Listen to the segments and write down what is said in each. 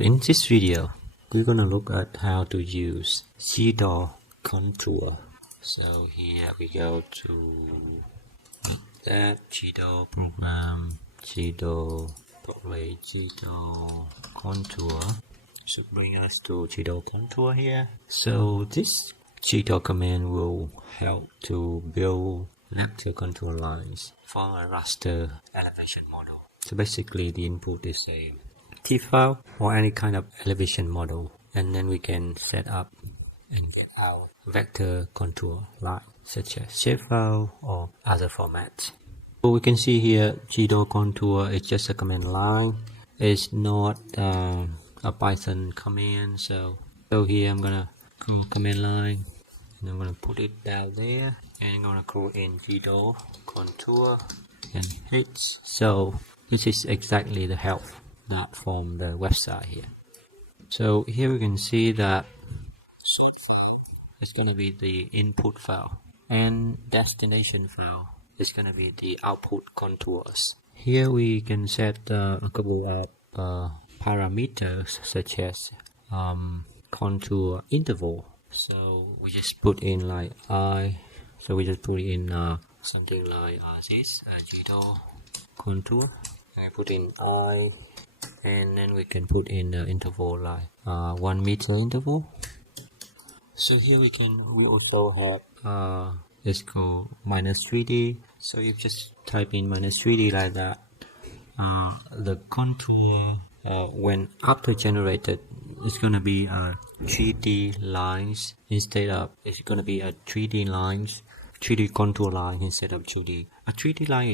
So in this video, we're gonna look at how to use GDAL contour. So here we go to that GDAL program, GDAL, probably GDAL contour. Should bring us to GDAL contour here. So this GDAL command will help to build vector contour lines from a raster elevation model. So basically the input is a TIFF file or any kind of elevation model, and then we can set up and get out vector contour line such as shapefile or other formats. So we can see here GDAL contour is just a command line. It's not a Python command. So here I'm gonna call command line and I'm gonna put it down there and I'm gonna call in GDAL contour and hit. So this is exactly the help that from the website here. So here we can see that source file is going to be the input file and destination file is going to be the output contours. Here we can set a couple of parameters such as contour interval. So we just put in like I. So we just put in something like this GDAL contour. I put in I, and then we can put in the interval like 1 meter interval. So here we also have it's called -3D. So you just type in -3D like that. The contour when after generated, it's gonna be 3D lines instead of it's gonna be a 3D lines, 3D contour line instead of 2D. A 3D line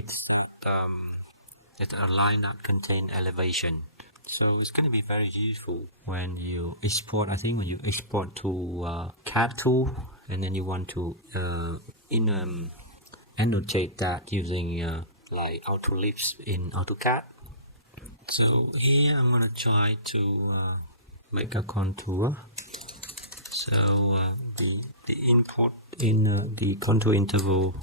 it's a line that contains elevation. So it's going to be very useful when you export. I think when you export to CAD tool and then you want to annotate that using like AutoLips in AutoCAD. So here I'm going to try to make a contour. So the input in the contour interval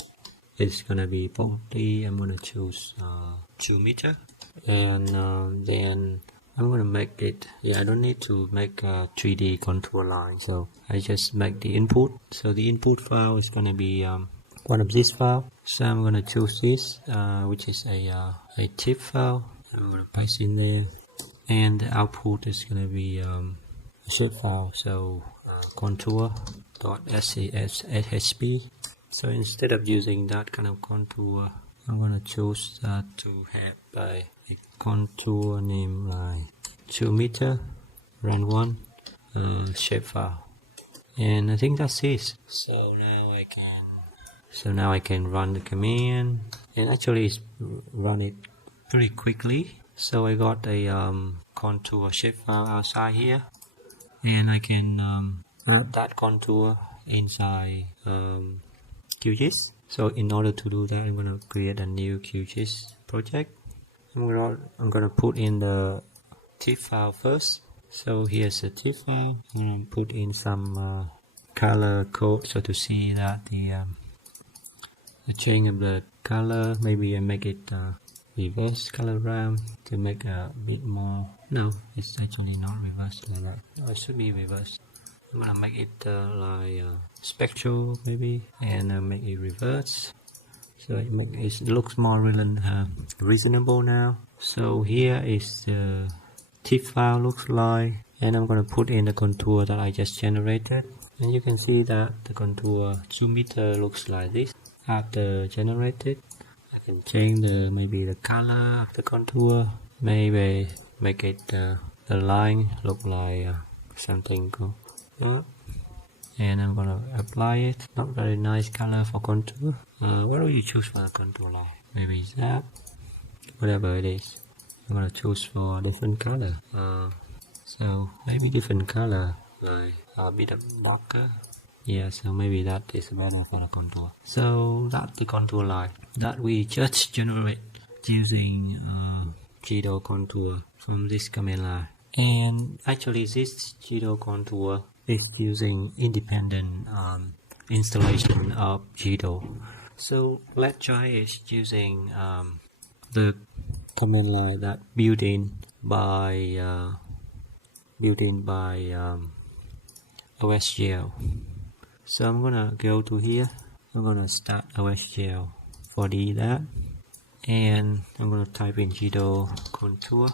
is going to be probably I'm going to choose 2 meter, and then I'm going to make it, I don't need to make a 3D contour line, so I just make the input. So the input file is going to be one of these files. So I'm going to choose this, which is a TIFF file. I'm going to paste in there, and the output is going to be a shape file. So contour.shp. So instead of using that kind of contour, I'm gonna choose to have a contour name like 2 meter, run 1, shapefile, and I think that's it. So now I can run the command, and actually it's run it pretty quickly. So I got a contour shapefile outside here, and I can add that contour inside QGIS. So in order to do that, I'm going to create a new QGIS project. I'm going to put in the TIFF file first. So here's the TIFF file. I'm going to put in some color code so to see that the change of the color. Maybe I make it reverse color RAM to make a bit more. No, it's actually not reverse like that. No, it should be reverse. I'm gonna make it like spectral maybe, and make it reverse, so it looks more reasonable now. So here is the TIFF file looks like, and I'm gonna put in the contour that I just generated, and you can see that the contour 2 meter looks like this after generated. I can change maybe the color of the contour, maybe make it the line look like something cool. And I'm gonna apply it. Not very nice color for contour. What do you choose for the contour line? Maybe that, whatever it is. I'm gonna choose for different color. So maybe different color, like a bit of darker. Yeah, so maybe that is better for the contour. So that's the contour line that we just generate using GDAL contour from this command line. And actually this GDAL contour is using independent installation of GDAL. So let's try is using the command line that built in by built in by OSGL. So I'm gonna go to here. I'm gonna start OSGL for that, and I'm gonna type in GDAL contour.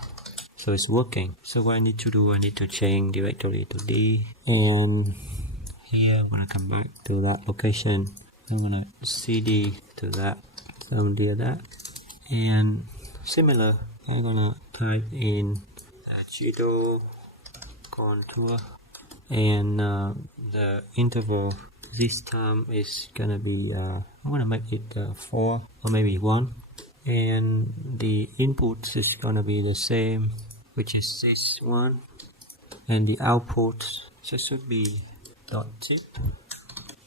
So it's working. So what I need to do, I need to change directory to D, and here I'm gonna come back to that location. I'm gonna CD to that. So I'm gonna do that, and similar, I'm gonna type in GDAL contour, and the interval this time is gonna be I'm gonna make it 4 or maybe 1, and the input is gonna be the same, which is this one, and the output should be .tip,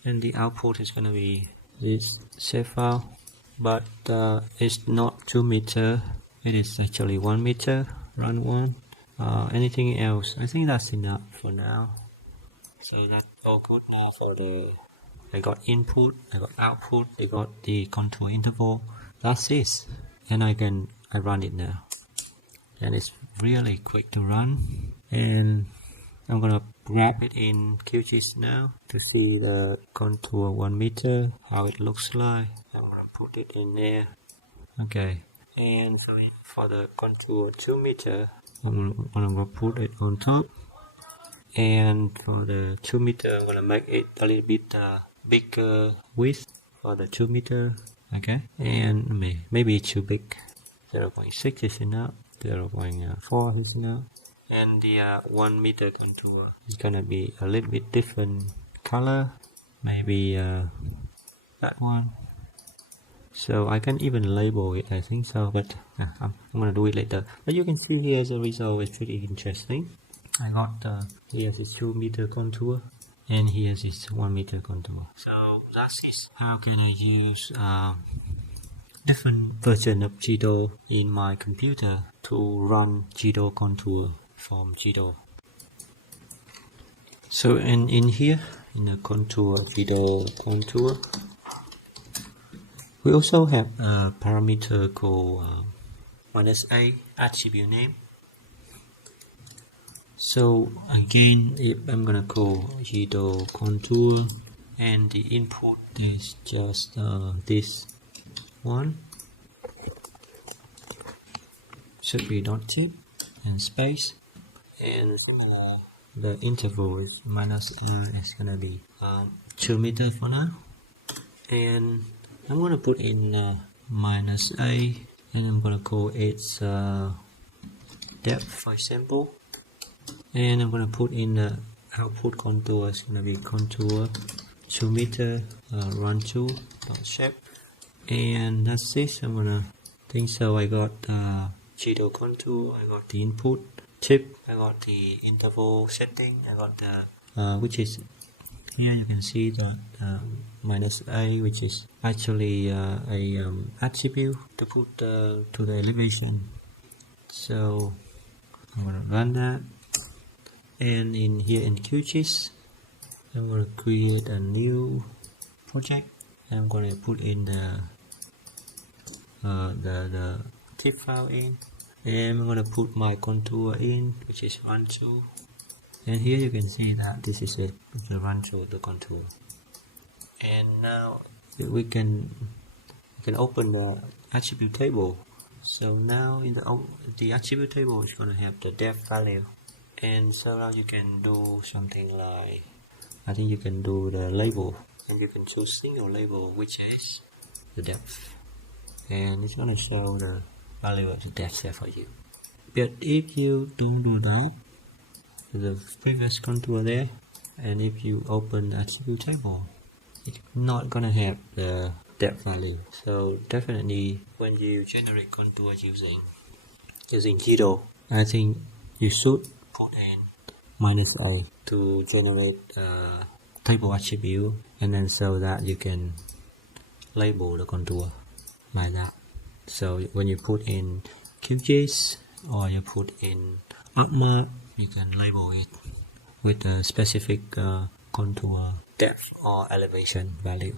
and the output is gonna be this save file, but it's not 2 meter, it is actually 1 meter, run 1. Anything else, I think that's enough for now. So that's all good now for I got input, I got output, I got the contour interval. That's it, and I run it now, and it's really quick to run. And I'm gonna grab it in QGIS now to see the contour 1 meter, how it looks like. I'm gonna put it in there. Okay, and for the contour 2 meter, I'm gonna put it on top. And for the 2 meter, I'm gonna make it a little bit bigger width for the 2 meter. Okay, and maybe it's too big. 0.6 is enough. 0.4 is enough. And the 1 meter contour is gonna be a little bit different color. Maybe that one. So I can even label it, I think so, but I'm gonna do it later. But you can see here the result is pretty interesting. I got here's this 2 meter contour, and here's this 1 meter contour. So that's it. How can I use different version of GDAL in my computer to run GDAL contour from GDAL? So in here, in the contour, GDAL contour, we also have a parameter called -a attribute name. So again, if I'm gonna call GDAL contour, and the input is just this one, should be .tip and space, and the interval is -a, is gonna be 2 meter for now, and I'm gonna put in -a, and I'm gonna call it depth, for example, and I'm gonna put in the output contour is gonna be contour 2 meter, run 2 .shape, and that's it. I'm gonna think so. I got GDAL contour, I got the input tip, I got the interval setting, I got the which is here you can see the -a, which is actually a attribute to put to the elevation. So I'm gonna run that, and in here in QGIS, I'm gonna create a new project. I'm gonna put in the tip file in, and I'm gonna put my contour in, which is run 2. And here you can see that this is it, the run through the contour. And now we can open the attribute table. So now in the attribute table is going to have the depth value, and so now you can do something like, I think you can do the label, and you can choose single label, which is the depth, and it's going to show the value of the depth there for you. But if you don't do that, the previous contour there, and if you open the attribute table, it's not gonna have the depth value. So definitely when you generate contours using GDAL, I think you should put in -a to generate a table attribute, and then so that you can label the contour like that. So when you put in QGIS or you put in ArcMap, you can label it with a specific contour depth or elevation value.